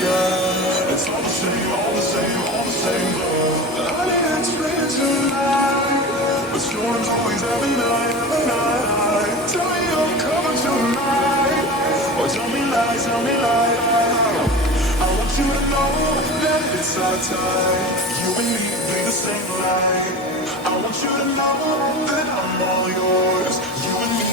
Yeah, it's all the same, all the same, all the same. I didn't expect tonight, but storms always every night, every night. Tell me you're coming tonight, or tell me lies, tell me lies. I want you to know that it's our time. You and me be the same light. I want you to know that I'm all yours. You and me